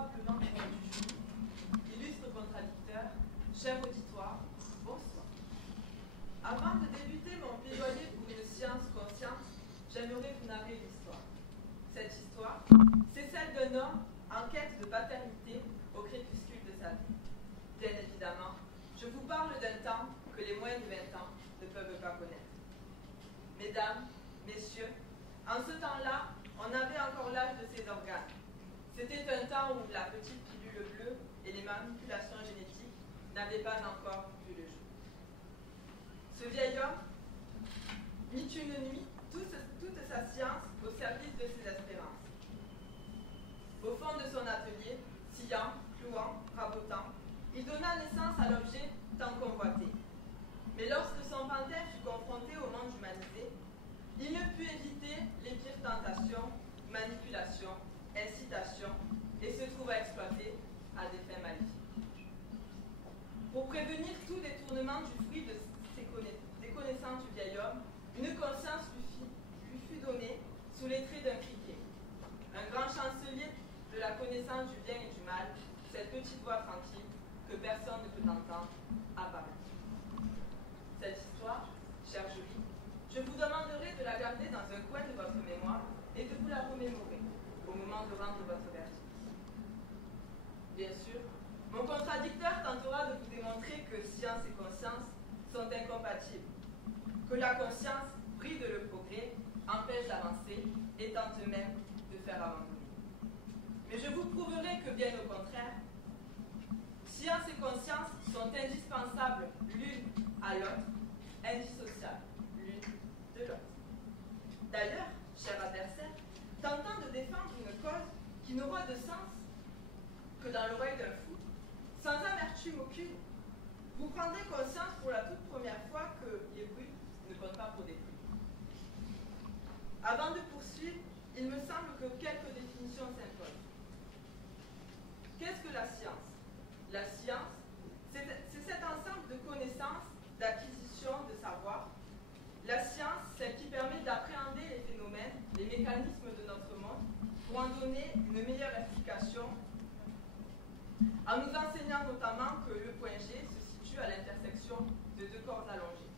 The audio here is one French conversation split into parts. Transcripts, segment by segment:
adorablement du jour, illustre contradicteur, cher auditoire, bonsoir. Avant de débuter mon plaidoyer pour une science consciente, j'aimerais vous narrer l'histoire. Cette histoire, c'est celle d'un homme en quête de paternité au crépuscule de sa vie. Bien évidemment, je vous parle d'un temps que les moins de 20 ans ne peuvent pas connaître. Mesdames, messieurs, en ce temps-là, on avait encore l'âge de ses organes. C'était un temps où la petite pilule bleue et les manipulations génétiques n'avaient pas encore vu le jour. Ce vieil homme mit une nuit toute sa science au service de ses espérances. Au fond de son atelier, sciant, clouant, rabotant, il donna naissance à l'objet tant convoité. Mais lorsque son panthère fut confronté au monde humanisé, il ne put éviter les pires tentations, manipulations, incitations, et se trouva exploité à des fins maléfiques. Pour prévenir tout détournement du fruit des connaissances du vieil homme, une conscience lui fut donnée sous les traits d'un criquet. Un grand chancelier de la connaissance du bien et du mal, cette petite voix tranquille que personne ne peut entendre apparaître. Cette histoire, chère Julie, je vous demanderai de la garder dans un coin de votre mémoire et de vous la remémorer au moment de rendre votre verdict. Bien sûr, mon contradicteur tentera de vous démontrer que science et conscience sont incompatibles, que la conscience bride le progrès, empêche d'avancer et tente même de faire abandonner. Mais je vous prouverai que bien au contraire, science et conscience sont indispensables l'une à l'autre, indissociables l'une de l'autre. D'ailleurs, cher adversaire, tentant de défendre une cause qui n'aura de sens que dans l'oreille d'un fou, sans amertume aucune, vous prendrez conscience pour la toute première fois que les bruits ne comptent pas pour des bruits. Avant de poursuivre, il me semble que quelques définitions s'imposent. Qu'est-ce que la science? La science, c'est cet ensemble de connaissances, d'acquisition, de savoir. La science, celle qui permet d'appréhender les phénomènes, les mécanismes de notre monde, pour en donner une meilleure explication, en nous enseignant notamment que le point G se situe à l'intersection de deux corps allongés.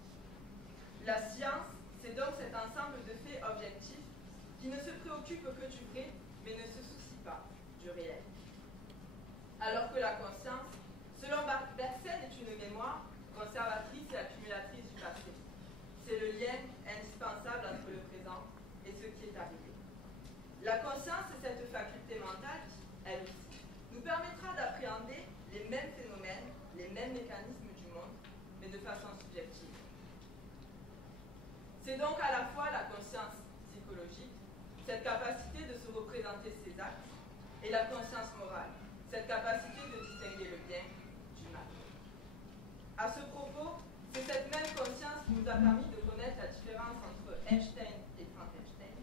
La science, c'est donc cet ensemble de faits objectifs qui ne se préoccupe que du vrai, mais ne se soucie pas du réel. Alors que la conscience, selon Bergson, est une mémoire conservatrice et accumulatrice du passé. C'est le lien indispensable entre le présent et ce qui est arrivé. La conscience est cette faculté mentale qui, elle aussi, nous permettra d'appréhender les mêmes phénomènes, les mêmes mécanismes du monde, mais de façon subjective. C'est donc à la fois la conscience psychologique, cette capacité de se représenter ses actes, et la conscience morale, cette capacité de distinguer le bien du mal. À ce propos, c'est cette même conscience qui nous a permis de connaître la différence entre Einstein et Frankenstein.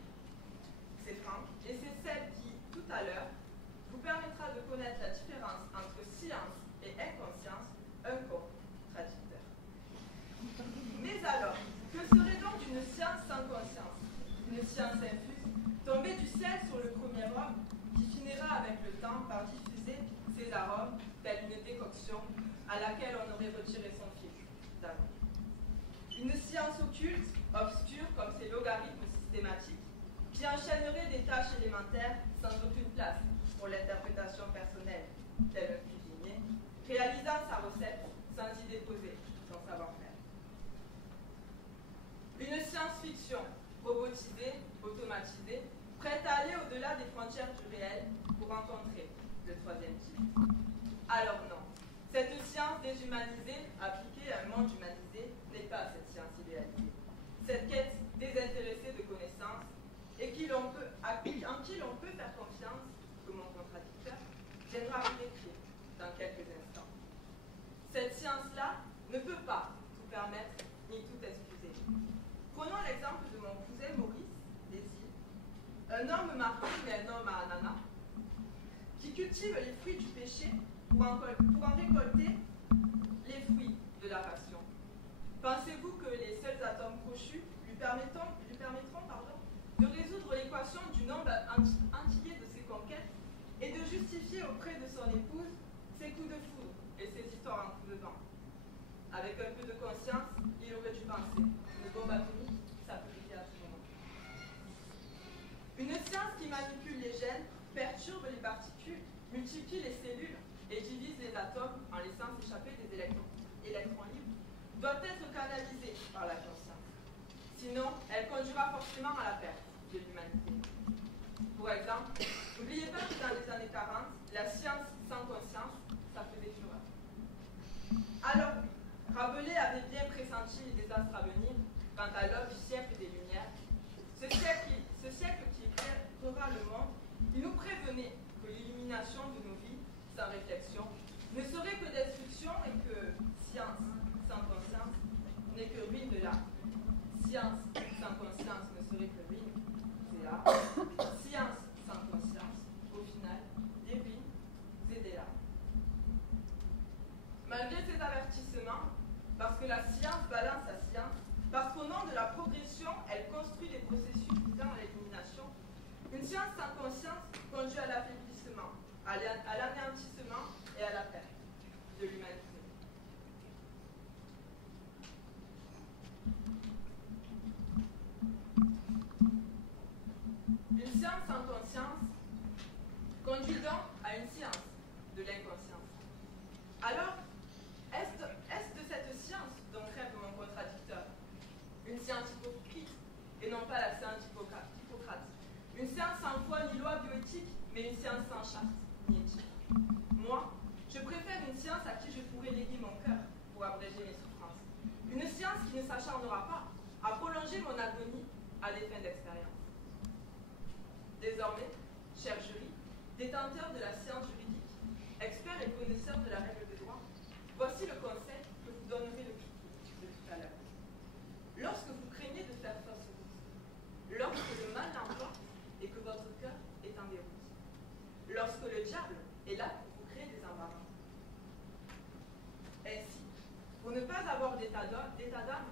C'est Frank, et c'est celle qui, tout à l'heure, vous permettra de connaître la différence entre science et inconscience, un contradicteur. Mais alors, que serait donc une science sans conscience? Une science infuse, tombée du ciel sur le premier homme, qui finira avec le temps par diffuser ses arômes, telle une décoction à laquelle on aurait retiré son fil d'avant. Une science occulte, obscure comme ses logarithmes systématiques, qui enchaînerait des tâches élémentaires sans aucune place pour l'interprétation personnelle, tel un cuisinier, réalisant sa recette sans y déposer son savoir-faire. Une science-fiction, robotisée, automatisée, prête à aller au-delà des frontières du réel pour rencontrer le troisième type. Alors non, cette science déshumanisée, appliquée à un monde humanisé, n'est pas cette science idéalisée. Cette quête désintéressée de connaissances, et en qui l'on peut faire confiance, comme mon contradicteur, viendra vérifier dans quelques instants. Cette science-là ne peut pas tout permettre ni tout excuser. Prenons l'exemple de mon cousin Maurice, des îles, un homme marié mais un homme à ananas, qui cultive les fruits du péché pour en récolter les fruits de la passion. Pensez-vous que les seuls atomes crochus lui permettront de résoudre l'équation du nombre entier de ses conquêtes et de justifier justifier auprès de son épouse ses coups de foudre et ses histoires en coups de vent. Avec un peu de conscience, il aurait dû penser. Une bombe atomique, ça peut péter à tout moment. Une science qui manipule les gènes, perturbe les particules, multiplie les cellules et divise les atomes en laissant s'échapper des électrons libres, doit être canalisée par la conscience. Sinon, elle conduira forcément à la perte de l'humanité. Pour exemple, n'oubliez pas que dans les années 40, la science sans conscience, ça faisait fureur. Alors, Rabelais avait bien pressenti les désastres à venir quant à l'œuvre du siècle des Lumières. Ce siècle qui éclairera le monde, il nous prévenait que l'illumination de nos vies, sans réflexion, ne serait que destruction et que science sans conscience n'est que ruine de l'âme. Science sans conscience ne serait que ruine de l'âme. Science sans conscience, au final, des ruines et des larmes. Malgré ces avertissements, parce que la science balance la science, parce qu'au nom de la progression, elle construit des processus visant à l'élimination, une science sans conscience conduit à l'affaiblissement, à l'anéantissement et à la perte de l'humanité. Une science sans conscience conduit donc à une science de l'inconscience. Alors, est-ce de cette science dont rêve mon contradicteur? Une science hypocrite et non pas la science d'Hippocrate. Une science sans foi ni loi bioéthique, mais une science sans charte ni éthique. Moi, je préfère une science à qui je pourrais léguer mon cœur pour abréger mes souffrances. Une science qui ne s'acharnera pas à prolonger mon agonie à des fins d'expérience. Désormais, chers jurys, détenteurs de la science juridique, experts et connaisseurs de la règle de droit, voici le conseil que vous donnerez de tout à l'heure. Lorsque vous craignez de faire fausse route, lorsque le mal l'emporte et que votre cœur est en déroute, lorsque le diable est là pour vous créer des embarras. Ainsi, pour ne pas avoir d'état d'âme,